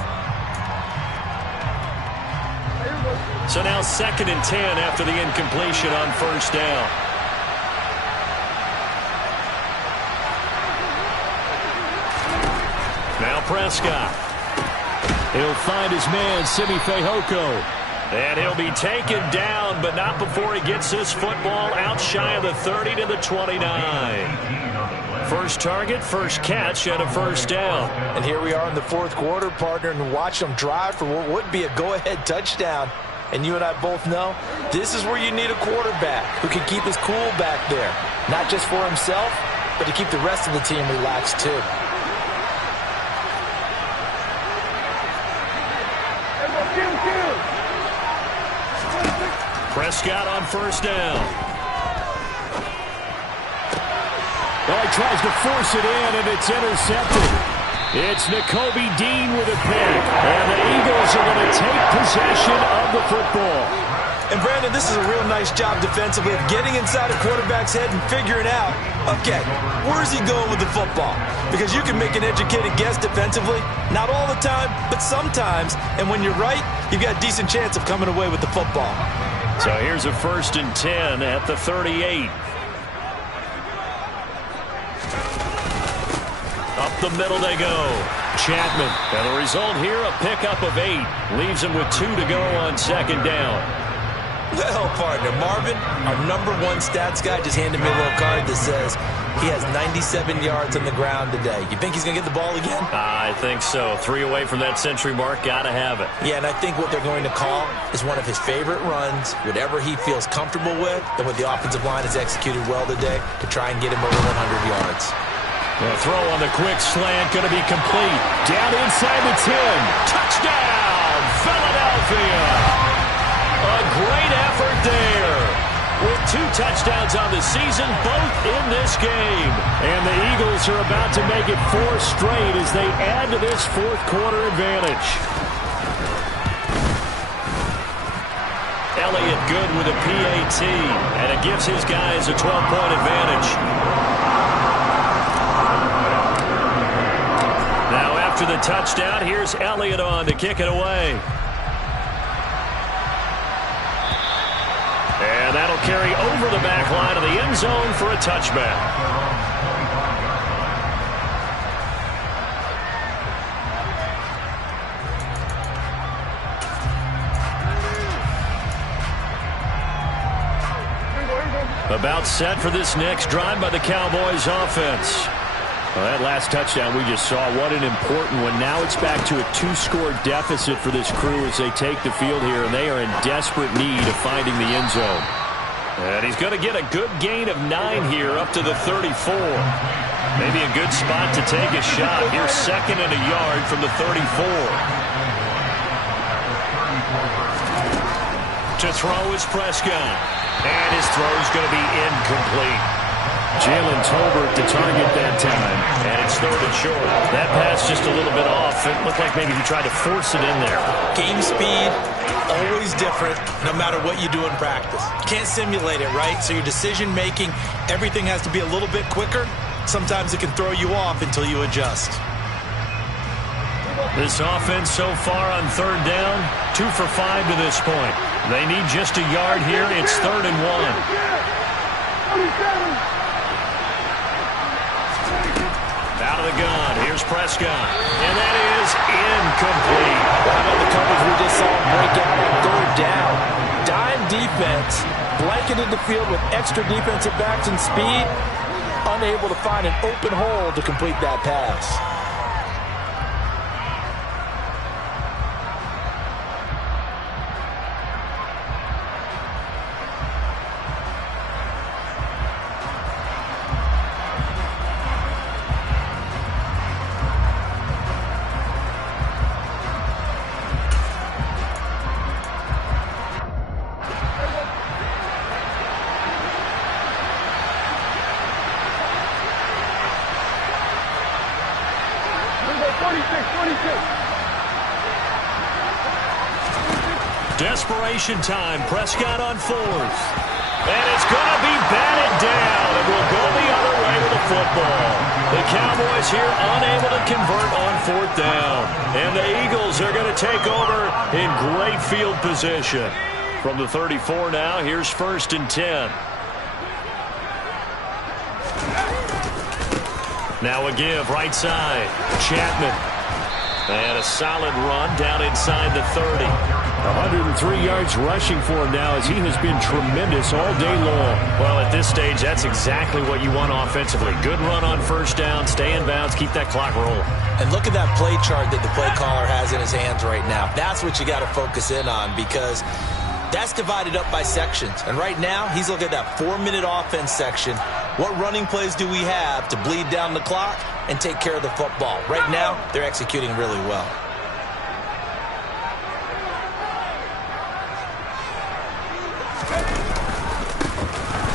So now 2nd and 10 after the incompletion on 1st down. Now Prescott. He'll find his man, Simi Fehoko. And he'll be taken down, but not before he gets this football out shy of the 30 to the 29. First target, first catch, and a 1st down. And here we are in the 4th quarter, partner, and watch them drive for what would be a go-ahead touchdown. And you and I both know this is where you need a quarterback who can keep his cool back there. Not just for himself, but to keep the rest of the team relaxed too. Prescott on 1st down. Well, he tries to force it in, and it's intercepted. It's Nakobe Dean with a pick, and the Eagles are going to take possession of the football. And, Brandon, this is a real nice job defensively of getting inside a quarterback's head and figuring out, okay, where's he going with the football? Because you can make an educated guess defensively, not all the time, but sometimes. And when you're right, you've got a decent chance of coming away with the football. So here's a 1st and 10 at the 38. Up the middle they go. Chapman. And the result here, a pickup of 8. Leaves him with 2 to go on 2nd down. Well, partner, Marvin, our #1 stats guy, just handed me a little card that says he has 97 yards on the ground today. You think he's going to get the ball again? I think so. 3 away from that century mark. Got to have it. Yeah, and I think what they're going to call is one of his favorite runs, whatever he feels comfortable with, and what the offensive line has executed well today to try and get him over 100 yards. The throw on the quick slant going to be complete. Down inside the 10. Touchdown, Philadelphia. A great effort there. With 2 touchdowns on the season, both in this game. And the Eagles are about to make it 4 straight as they add to this 4th quarter advantage. Elliott good with a PAT, and it gives his guys a 12-point advantage. Now after the touchdown, here's Elliott on to kick it away. And that'll carry over the back line of the end zone for a touchback. About set for this next drive by the Cowboys offense. Well, that last touchdown we just saw, what an important one. Now it's back to a 2-score deficit for this crew as they take the field here, and they are in desperate need of finding the end zone. And he's going to get a good gain of 9 here up to the 34. Maybe a good spot to take a shot. Here's 2nd and a yard from the 34. To throw is Prescott. And his throw's going to be incomplete. Jalen Tolbert to target that time. And it's 3rd and short. That pass just a little bit off. It looked like maybe he tried to force it in there. Game speed, always different, no matter what you do in practice. Can't simulate it, right? So your decision-making, everything has to be a little bit quicker. Sometimes it can throw you off until you adjust. This offense so far on 3rd down, 2 for 5 to this point. They need just a yard here. It's 3rd and 1. Out of the gun. Here's Prescott. And that is incomplete. How about the coverage we just saw break out on 3rd down? Dime defense, blanketed the field with extra defensive backs and speed, unable to find an open hole to complete that pass. Desperation time. Prescott on 4th. And it's going to be batted down. And will go the other way with the football. The Cowboys here unable to convert on 4th down. And the Eagles are going to take over in great field position. From the 34 now, here's 1st and 10. Now a give, right side. Chapman. And a solid run down inside the 30. 103 yards rushing for him now as he has been tremendous all day long. Well, at this stage, that's exactly what you want offensively. Good run on 1st down, stay in bounds, keep that clock rolling. And look at that play chart that the play caller has in his hands right now. That's what you got to focus in on because that's divided up by sections. And right now, he's looking at that 4-minute offense section. What running plays do we have to bleed down the clock and take care of the football? Right now, they're executing really well.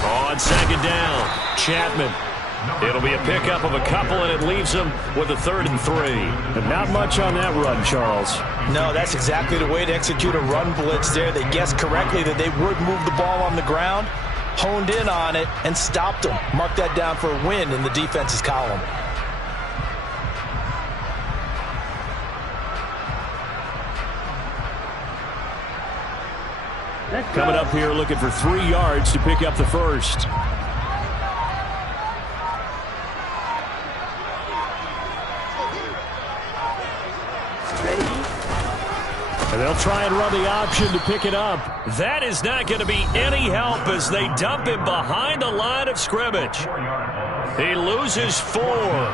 On 2nd down, Chapman. It'll be a pickup of a couple, and it leaves them with a 3rd and 3. And not much on that run, Charles. No, that's exactly the way to execute a run blitz there. They guessed correctly that they would move the ball on the ground, honed in on it, and stopped them. Mark that down for a win in the defense's column. Coming up here looking for 3 yards to pick up the first. And they'll try and run the option to pick it up. That is not going to be any help as they dump him behind the line of scrimmage. He loses 4,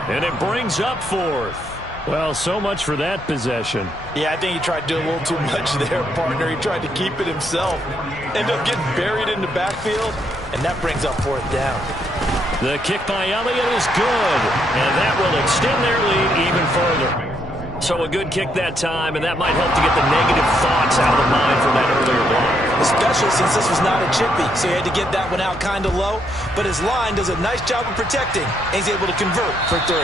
and it brings up 4th. Well, so much for that possession. Yeah, I think he tried to do a little too much there, partner. He tried to keep it himself. Ended up getting buried in the backfield, and that brings up 4th down. The kick by Elliott is good, and that will extend their lead even further. So a good kick that time, and that might help to get the negative thoughts out of the mind from that earlier block. Especially since this was not a chippy, so he had to get that one out kind of low. But his line does a nice job of protecting, and he's able to convert for 3.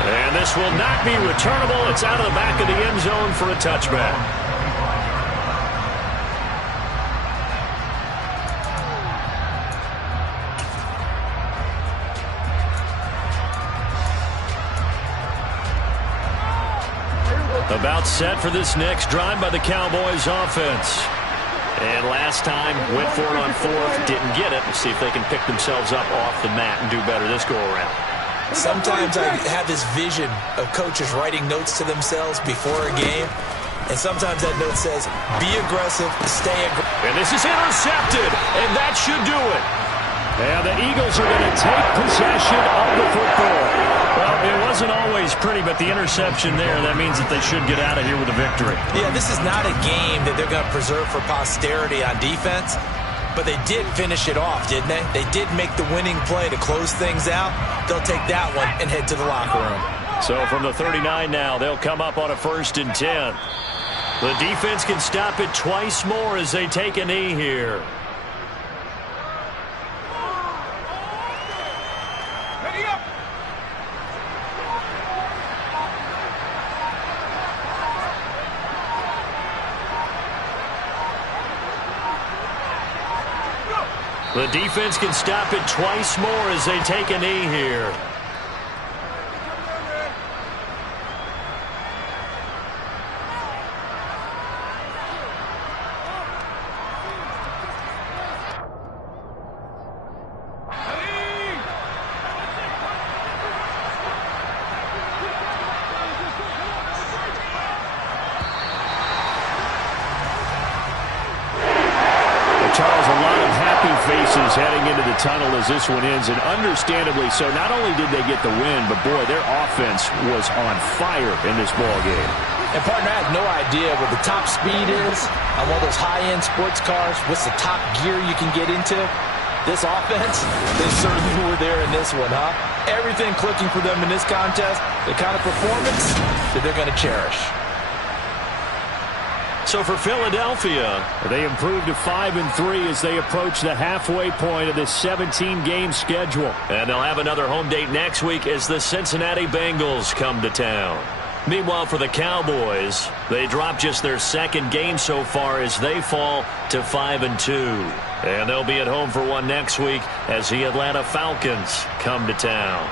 And this will not be returnable. It's out of the back of the end zone for a touchback. About set for this next drive by the Cowboys offense. And last time, went for it on 4th, didn't get it. Let's see if they can pick themselves up off the mat and do better this go-around. Sometimes I have this vision of coaches writing notes to themselves before a game. And sometimes that note says, be aggressive, stay aggressive. And this is intercepted, and that should do it. And the Eagles are going to take possession of the football. Well, it wasn't always pretty, but the interception there, that means that they should get out of here with a victory. Yeah, this is not a game that they're going to preserve for posterity on defense, but they did finish it off, didn't they? They did make the winning play to close things out. They'll take that one and head to the locker room. So from the 39 now, they'll come up on a 1st and 10. The defense can stop it twice more as they take a knee here. The defense can stop it twice more as they take a knee here. Charles, a lot of happy faces heading into the tunnel as this one ends, and understandably so. Not only did they get the win, but boy, their offense was on fire in this ball game. And partner, I have no idea what the top speed is on one of those high-end sports cars. What's the top gear you can get into? This offense, they certainly were there in this one, huh? Everything clicking for them in this contest, the kind of performance that they're going to cherish. So for Philadelphia, they improved to 5-3 as they approach the halfway point of this 17-game schedule. And they'll have another home date next week as the Cincinnati Bengals come to town. Meanwhile, for the Cowboys, they drop just their 2nd game so far as they fall to 5-2. And they'll be at home for one next week as the Atlanta Falcons come to town.